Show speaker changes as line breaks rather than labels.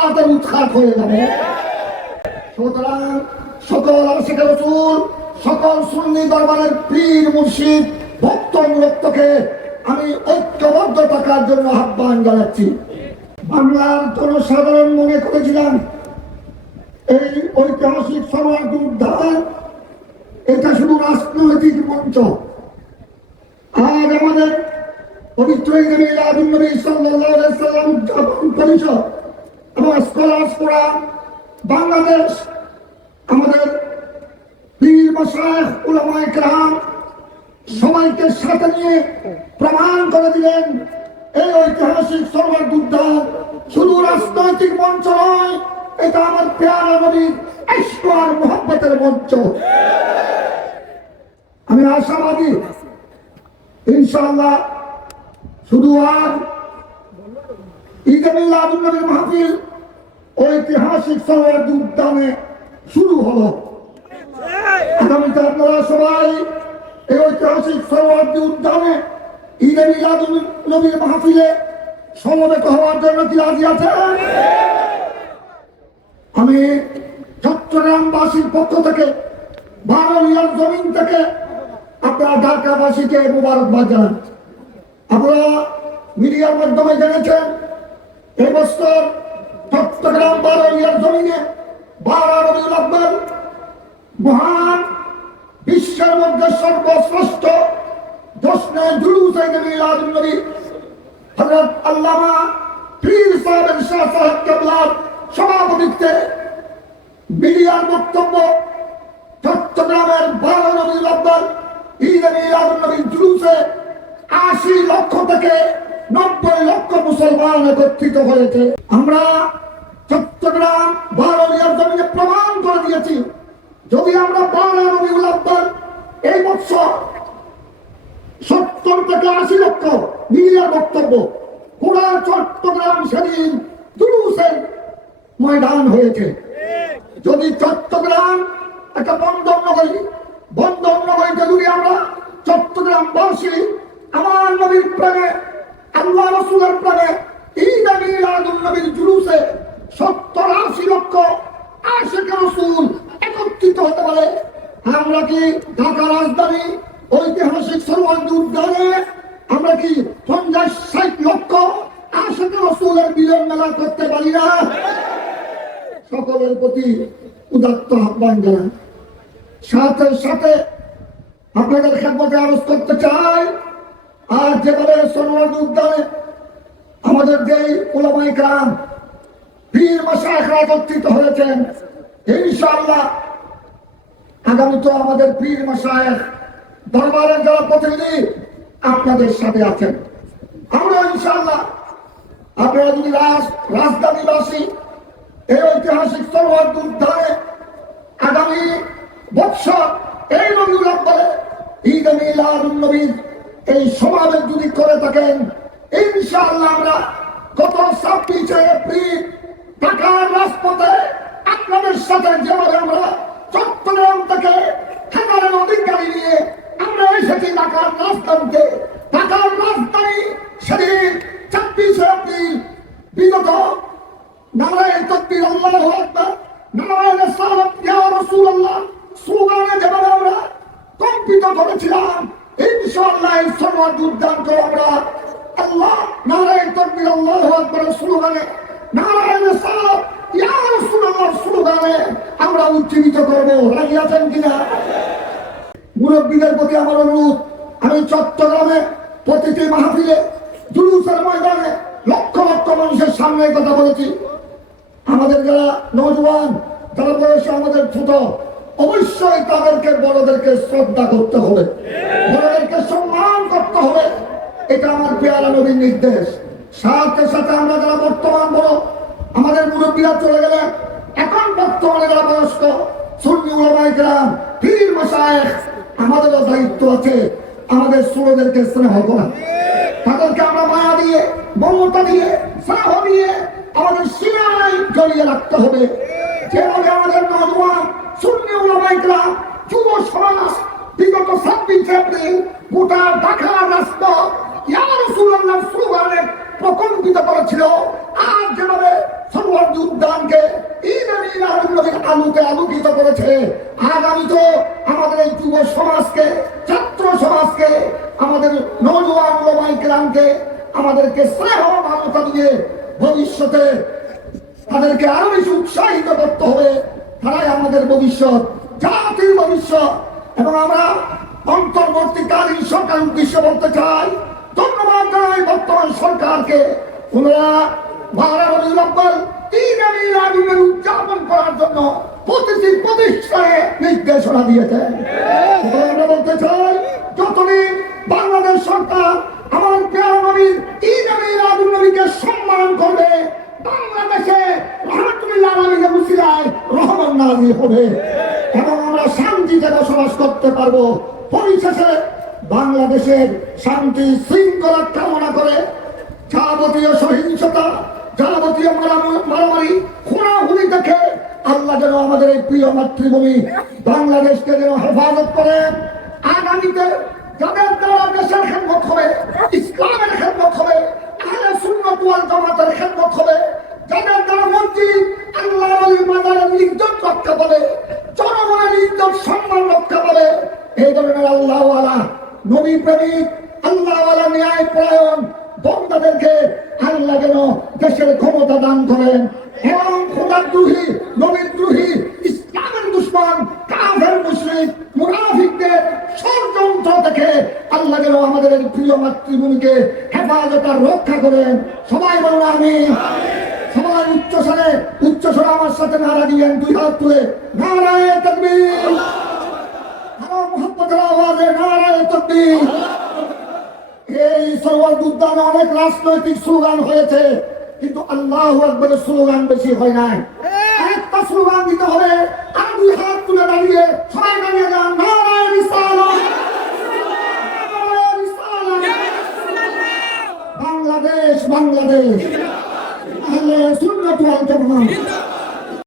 পাতের উৎখাত হয়ে যাবে। সুতরাং সকল আশিকের রসুল, সকল সুন্নি দরবারের পীর, মুর্শিদ, ভক্ত অনুরক্তকে আমি ঐক্যবদ্ধ থাকার জন্য আহ্বান জানাচ্ছি। বাংলার জনসাধারণ মনে করেছিলাম, এই ঐতিহাসিক সমাজ উদ্ধার, এটা শুধু রাজনৈতিক মঞ্চ। আজ আমাদের পবিত্র সাল্লাম উদযাপন পরিষদ ফোরাম বাংলাদেশ, আমাদের পীর মাসায়েখ উলামায়ে কেরাম সবাইকে সাথে নিয়ে প্রমাণ করে দিলেন, এই ঐতিহাসিক সরবার উদ্যান শুধু রাজনৈতিক মঞ্চ নয়, এটা আমার পেয়ারা নবীর আর মোহাব্বতের মঞ্চ। আমি আশাবাদী, ইনশাআল্লাহ শুধু আর ঈদে মিলাদুন নবীর মাহফিল ঐতিহাসিক সরবার উদ্যানে শুরু হলো। আপনারা সবাই এই ঐতিহাসিক সরোয়ার্দী উদ্যানে হওয়ার জন্য আমি থেকে জমিন থেকে আপনারা ঢাকাবাসীকে আপনারা মিডিয়ার মাধ্যমে জেনেছেন এই বছর চট্টগ্রাম বারোয়ার জমিনে বারো রবিউল আব্বাল মহান বিশ্বের মধ্যে সর্বশ্রেষ্ঠ জশ্নে জুলুস মিলাদুন নবী হযরত আল্লামা পীর সাহেব শাহ সাহেব কেবলার সভাপতিত্বে মিডিয়ার বক্তব্য চট্টগ্রামের বারো নবীর আব্বাল ঈদ মিলাদুন নবীর জুলুসে আশি লক্ষ থেকে নব্বই লক্ষ মুসলমান একত্রিত হয়েছে। আমরা চট্টগ্রাম বারো ইয়ার জমিনে প্রমাণ করে দিয়েছি, যদি আমরা বাংলা রবিউল আব্বাল এই বছর সত্তর থেকে আশি লক্ষ মিলিয়ার বক্তব্য পুরা চট্টগ্রাম সেদিন দুরুসের ময়দান হয়েছে। যদি চট্টগ্রাম একটা বন্ধন নগরী বন্ধন নগরীতে যদি আমরা চট্টগ্রামবাসী আমার নবীর প্রাণে আল্লাহ রসুলের প্রাণে ঈদ সত্তর আশি লক্ষ আশেখ রসুল একত্রিত হতে পারে। আমরা কি ঢাকা রাজধানী ঐতিহাসিক সর্বাঙ্গ উদ্যানে আমরা কি পঞ্চাশ ষাট লক্ষ আশেখ রসুলের মিলন মেলা করতে পারি না? সকলের প্রতি উদাত্ত আহ্বান জানান সাথে সাথে আপনাদের খেদমতে আরজ করতে চাই আর যেভাবে সর্বাঙ্গ উদ্যানে আমাদের যে ওলামাই গ্রাম পীর মাসায়খরা একত্রিত হয়েছেন, ইনশাআল্লাহ আগামী তো আমাদের পীর মাসায়েখ দরবারের যারা প্রতিনিধি আপনাদের সাথে আছেন। আমরা ইনশাআল্লাহ আপনারা যদি রাজ, রাজধানীবাসী এই ঐতিহাসিক সরোয়ার উদ্ধারে আগামী বৎসর এই নবীর বলে ঈদ মিলাদুন নবীর এই সমাবেশ যদি করে থাকেন, ইনশাআল্লাহ আমরা গত ছাব্বিশে এপ্রিল ঢাকার রাজপথে আপনাদের সাথে যেভাবে আমরা চট্টগ্রাম থেকে হাজারের অধিকারী নিয়ে আমরা এসেছি ঢাকার রাজধানীতে, ঢাকার রাজধানী সেদিন ছাব্বিশে এপ্রিল বিগত নারায়ণ তকবীর আল্লাহ আকবার, নারায়ণ সালাত ইয়া রাসূলুল্লাহ, স্লোগানে যেভাবে আমরা কম্পিত করেছিলাম ইনশাআল্লাহ, এই করে আমরা আল্লাহ নারায়ণ তকবীর, আল্লাহ আকবার স্লোগানে নারায়ণ সালাত, ইয়া রাসূলুল্লাহ স্লোগানে আমরা উজ্জীবিত করব। রাজি কিনা? মুরব্বীদের প্রতি আমার অনুরোধ, আমি চট্টগ্রামে প্রতিটি মাহফিলে, জুলুসের ময়দানে লক্ষ লক্ষ মানুষের সামনে কথা বলেছি। আমাদের যারা নজওয়ান যারা বয়সে আমাদের ছোট, অবশ্যই তাদেরকে বড়দেরকে শ্রদ্ধা করতে হবে। বড়দেরকে সম্মান করতে হবে। এটা আমার পেয়ারা নবীর নির্দেশ। সাথে সাথে আমরা যারা বর্তমান বড়, আমাদের মুরব্বীরা চলে গেলে এখন বর্তমানে যারা বয়স্ক আমাদেরও দায়িত্ব আছে। আমাদের স্নেহ করা। আমরা মায়া দিয়ে দিয়ে, স্নেহ আমাদের রাখতে হবে। আমাদের যুব সমাজ বিগত ছাব্বিশ এপ্রিল গোটা ঢাকা রাস্তা প্রকম্পিত করেছিল। আর যেভাবে ছাত্র সমাজকে, আমাদের আমাদেরকে ভবিষ্যতে তাদেরকে আরও বেশি উৎসাহিত করতে হবে। তারাই আমাদের ভবিষ্যৎ, জাতির ভবিষ্যৎ। এবং আমরা অন্তর্বর্তীকালীন সরকার উদ্দেশ্যে বলতে চাই, ধন্যবাদ জানাই বর্তমান সরকারকে। উদযাপন করার জন্য প্রতিটি প্রতিষ্ঠানে নির্দেশনা দিয়েছেন বাংলাদেশ সরকার আমার প্রিয় নবীর আমির আমির নবীকে সম্মান করবে, বাংলাদেশে রহমান নাজি হবে। পারব। পরিশেষে বাংলাদেশের শান্তি শৃঙ্খলা কামনা করে যাবতীয় সহিংসতা, যাবতীয় মারাম- মারামারি খুনাহুনি দেখে আল্লাহ যেন আমাদের এই প্রিয় মাতৃভূমি বাংলাদেশকে যেন হেফাজত করেন এই ধরনের আল্লাহওয়ালা নবী প্রেমিক, আল্লাহওয়ালা ন্যায় পরায়ণ বন্দাদেরকে আল্লাহ যেন দেশের ক্ষমতা দান করেন। এবং খোদাদ্রোহী নবীদ্রোহী ইসলামের দুশ্মন, কাফের মুশরিক, মুনাফিকদের ষড়যন্ত্র থেকে আল্লাহ যেন আমাদের প্রিয় মাতৃভূমিকে হেফাজত আর রক্ষা করেন। সবাই বলুন আমি সবাই উচ্চ স্বরে উচ্চ স্বরে আমার সাথে নারা দিলেন দুই হাত তুলে। নারায় তকবীর। উদ্যানে অনেক রাজনৈতিক স্লোগান হয়েছে, কিন্তু আল্লাহ আকবরের স্লোগান বেশি হয় নাই। একটা স্লোগান দিতে হবে